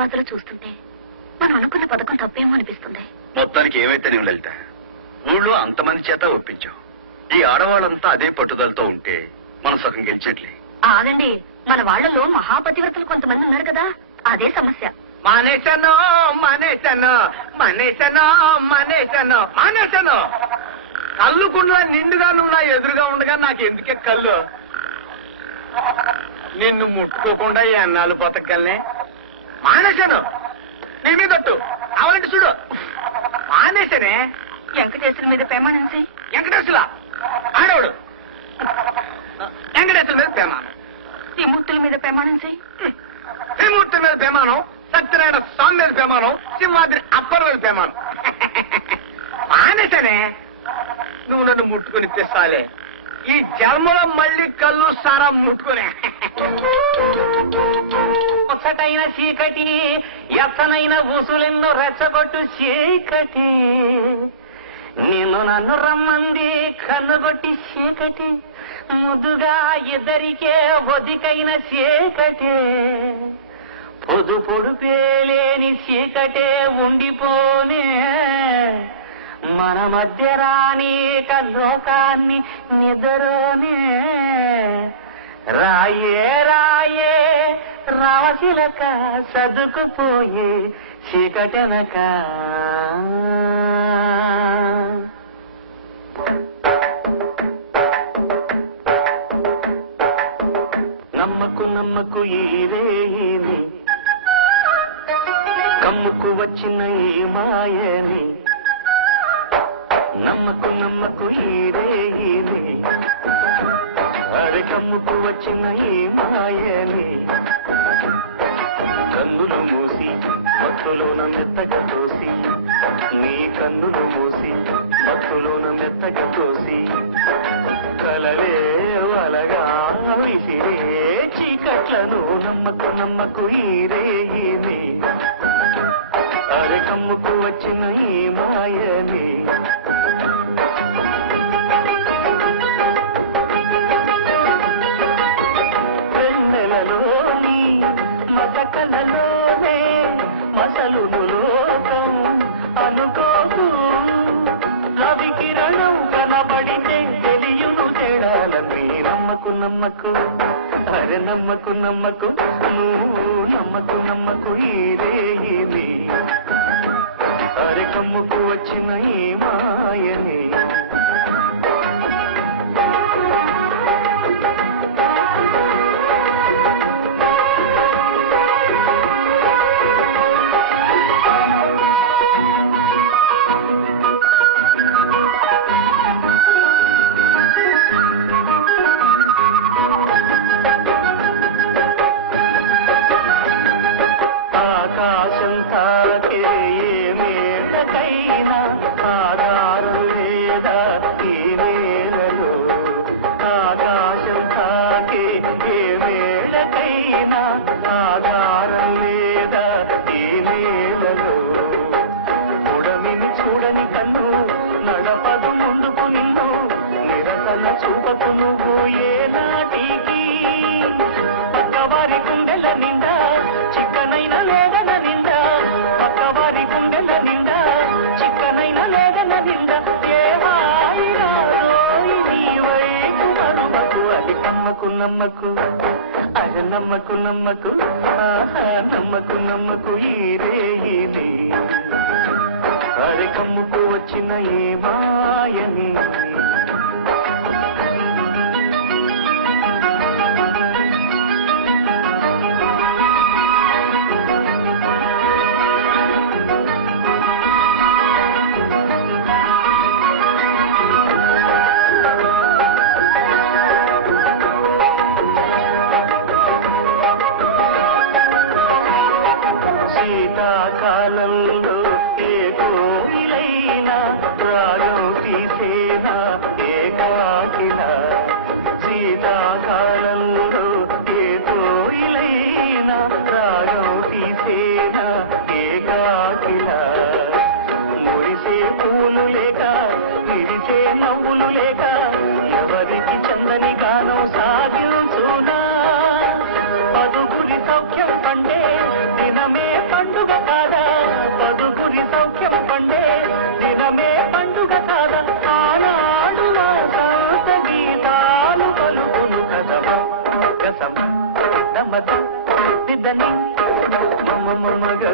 బాధలు చూస్తుంటే మనం అనుకున్న పథకం తప్పేమో అనిపిస్తుంది. మొత్తానికి ఏమైతే నీవు లలిత, ఊళ్ళో అంతమంది చేత ఒప్పించావు. ఈ ఆడవాళ్ళంతా అదే పట్టుదలతో ఉంటే మనం సగం గెలిచట్లే. ఆగండి, మన వాళ్లలో మహాపతివ్రతలు కొంతమంది ఉన్నారు కదా, అదే సమస్య. మానేశాను మానేశాను మానేశాను మానేశాను మానేశాను. కళ్ళు కుండలా నిండుగా నువ్వు నా ఎదురుగా ఉండగా నాకు ఎందుకే కళ్ళు? నిన్ను ముట్టుకోకుండా ఈ అన్నాలు బతకల్నే. మానేశాను. నీ మీదట్టు అవలంటే చూడు. మానేశానే. వెంకటేశ్వర మీద ప్రమాణం చెయ్యి. వెంకటేశ్వర ఆడవుడు. వెంకటేశ్వర మీద ప్రమాణం. త్రిమూర్తుల మీద ప్రమాణం చెయ్యి. త్రిమూర్తుల మీద ప్రమాణం, సత్యనారాయణ స్వామి మీద ప్రమాణం, సింహాద్రి అప్పర్ మీద ప్రమాణం. మానేశానే. నువ్వు నన్ను ముట్టుకుని తెస్తాలే. ఈ జన్మలో మళ్ళీ కళ్ళు సారా ముట్టుకునే. ముచ్చటైన చీకటి, ఎత్తనైన ఊసులెన్నో రెచ్చగొట్టు చీకటి, నిన్ను నన్ను రమ్మంది కన్నుగొట్టి చీకటి, ముద్దుగా ఇద్దరికే ఒదికైన చీకటే, పొదు పొడుపేలేని చీకటే ఉండిపోనే, మన మధ్య రాని లోకాన్ని నిద్రనే. రాయే రాయే రావశిలక సదుకుపోయే చీకటనక. నమ్మకు నమ్మకు ఈరేని, కమ్ముకు వచ్చిన ఈ మాయని. నమ్మకు నమ్మకు ఈరేని, అరే కమ్ముకు వచ్చిన ఈ మాయని. కన్నులు మూసి భక్తులోన మెత్తగా తోసి, నీ కన్నులు మూసి భక్తులోన మెత్తగా తోసి, కలలే వలగా విసిరే చీకట్లను. నమ్మకు నమ్మకు ఈరేని, అరే కమ్ముకు వచ్చిన ఈ మాయని. వెన్నెలలోని మసకలలోనే మసలును లోకం అనుకోదు. రవి కిరణం కనబడితే తెలియును తేడాలని. నమ్మకు నమ్మకు అరే నమ్మకు నమ్మకు, నువ్వు నమ్మకు నమ్మకు ఈరేని, అరే కమ్ముకు వచ్చిన ఈ మాయని. ఆకాశం తాకే ఏ మేడకైనా ఆధారం లేదా ఈ నేలలో. ఆకాశం తాకే ఏ మేడకైనా ఆధారం లేదా ఈ నేలలో. ఉడమిని చూడని కన్ను నడపదు ముందుకు నిన్ను, నిరసన చూపకు నువ్వు ఏ నాటికి. పక్కవారి గుండెల నిండా చిక్కనైన లేదన నిండా, పక్కవారి గుండెల నిండా చిక్కనైన లేదన నిండా. ఏ హాయిరాలో నీ వైపు మరుమకు, అది కమ్మకు నమ్మకు అది నమ్మకు నమ్మకు, ఆహా నమ్మకు నమ్మకు ఈరేని, అరే కమ్ముకు వచ్చిన ఏ మాయని. శీతాకాలంలో ఏ కోయిలైనా రాగం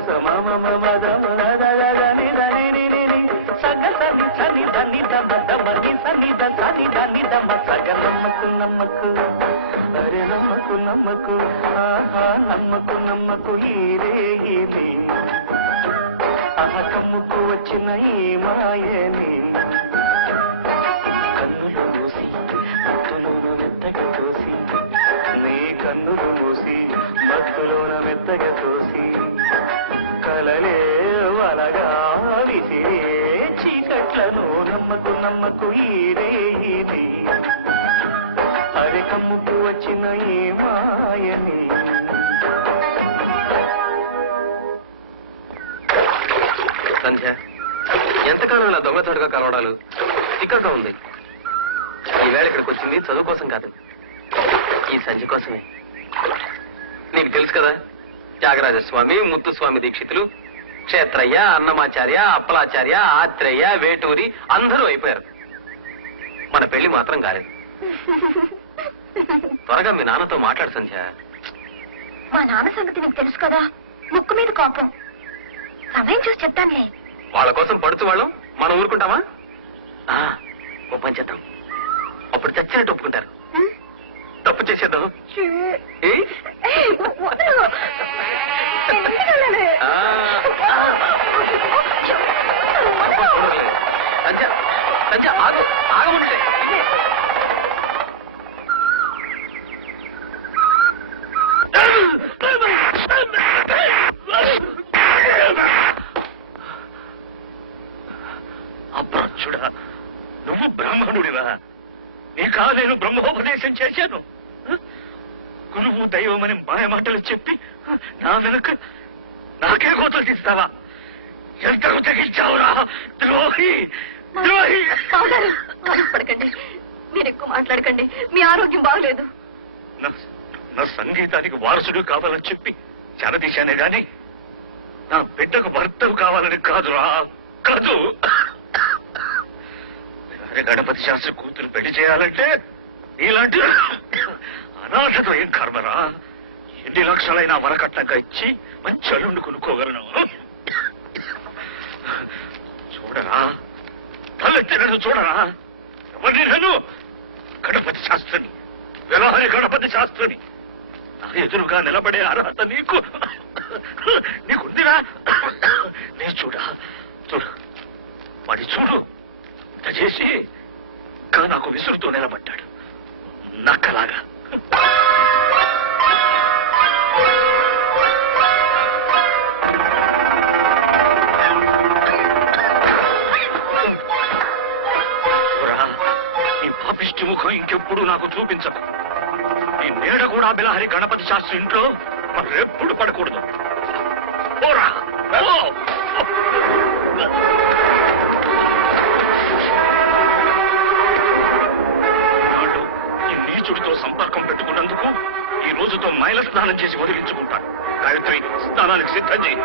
స మమ మద దని దని ని సగ సని సని దని దమ దమని సని ద సని దని దమ సగ నమ్మకు నమ్మకు అరే నమ్మకు నమ్మకు ఆహా నమ్మకు నమ్మకు ఈరే ఈరే ఆహా కమ్ముకు వచ్చిన ఈ మాయని కన్నులు మూసి మత్తులోన మెత్తగా తోసి నీ కన్నులు మూసి మత్తులోన మెత్తగా తోసి కలలే వలగా విసిరే చీకట్లను నమ్మకు నమ్మకు ఈరే ఈరే అరే కమ్ముకు వచ్చిన ఈ మాయని సంధ్య, ఎంతకాలం ఇలా దొంగతోడుగా కలవడాలు చిక్కగా ఉంది. ఈవేళ ఇక్కడికి వచ్చింది చదువు కోసం కాదు, ఈ సంధ్య కోసమే. నీకు తెలుసు కదా, త్యాగరాజస్వామి, ముత్తుస్వామి దీక్షితులు, క్షేత్రయ్య, అన్నమాచార్య, అప్పలాచార్య, ఆత్రేయ, వేటూరి అందరూ అయిపోయారు. మన పెళ్లి మాత్రం కాలేదు. త్వరగా మీ నాన్నతో మాట్లాడు సంధ్య. మా నాన్న సంగతి నీకు తెలుసు కదా, ముక్కు మీద కోపం. సమయం చూసి చెప్తానులే. వాళ్ళ కోసం పడుతూ వాళ్ళం మనం ఊరుకుంటామా? ఓ పని చేద్దాం, అప్పుడు చచ్చినట్టు ఒప్పుకుంటారు. తప్పు చేసేద్దాం. ఏయ్? సంధ్య, సంధ్య, ఆగు, ఆగముంటే. అప్రాచ్యుడా, నువ్వు బ్రాహ్మణుడివా? నీకా నేను బ్రహ్మోపదేశం చేశాను. గురువు దైవమని మాయ మాటలు చెప్పి నా వెనక నాకే కోతలు తీస్తావా? ఎంతకు తెగించావురా ద్రోహి, ద్రోహి! పడకండి, మీరు ఎక్కువ మాట్లాడకండి, మీ ఆరోగ్యం బాగలేదు. నా సంగీతానికి వారసుడు కావాలని చెప్పి చెరదీశానే గాని నా బిడ్డకు భర్తవు కావాలని కాదురా, కాదు. గణపతి శాస్త్రి కూతురు పెళ్లి చేయాలంటే ఇలాంటి అనాథతో ఏం కర్మరా? ఎన్ని లక్షలైనా వరకట్నంగా ఇచ్చి మంచి అల్లుండి కొనుక్కోగలను. చూడరా, తలెత్తి నన్ను చూడరా. ఎవరిని నేను? గణపతి శాస్త్రిని, వ్యవహారి గణపతి శాస్త్రిని. నా ఎదురుగా నిలబడే అర్హత నీకుందిరా? నీ చూడా, చూడు, వాడి చూడు. చేసి నాకు విసురుతూ నిలబడ్డాడు, నక్కలాగా. నీ పాపిష్టి ముఖం ఇంకెప్పుడు నాకు చూపించదు. నీ నీడ కూడా బిలహరి గణపతి శాస్త్రి ఇంట్లో మరెప్పుడు పడకూడదు. పోరా, పో. నీచుడితో సంపర్కం పెట్టుకున్నందుకు ఈ రోజుతో మైల స్నానం చేసి వదిలించుకుంటాను. గాయత్రి, స్నానానికి సిద్ధం చేయి.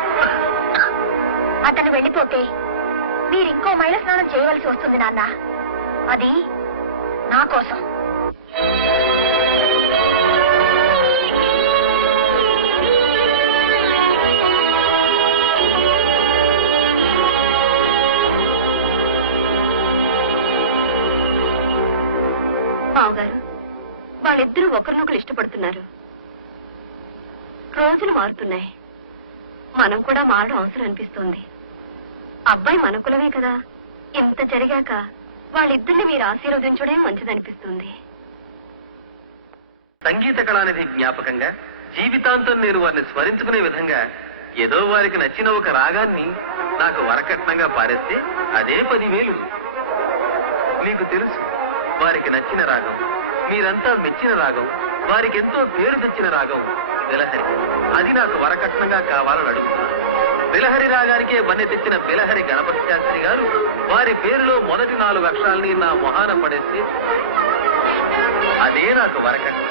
అతను వెళ్ళిపోతే మీరు ఇంకో మైల స్నానం చేయవలసి వస్తుంది నాన్న. అది నా కోసం. బావగారు, వాళ్ళిద్దరూ ఒకరినొకరు ఇష్టపడుతున్నారు. రోజులు మారుతున్నాయి, మనం కూడా మారడం అవసరం అనిపిస్తోంది. అబ్బాయి మన కులమే కదా. ఇంత జరిగాక వాళ్ళిద్దరిని మీరు ఆశీర్వదించడం మంచిదనిపిస్తుంది. సంగీత కళానిధి జ్ఞాపకంగా జీవితాంతం నేను వారిని స్మరించుకునే విధంగా ఏదో వారికి నచ్చిన ఒక రాగాన్ని నాకు వరకట్నంగా పారేస్తే అదే 10,000. మీకు తెలుసు, వారికి నచ్చిన రాగం, మీరంతా మెచ్చిన రాగం, వారికి ఎంతో పేరు తెచ్చిన రాగం బిలహరి. అది నాకు వరకట్నంగా కావాలని అడుగుతున్నాను. బిలహరి రాగానికే వన్నె తెచ్చిన బిలహరి గణపతి శాస్త్రి గారు వారి పేరులో మొదటి 4 అక్షరాల్ని నా మొహాన పడేస్తే అదే నాకు వరకట్నం.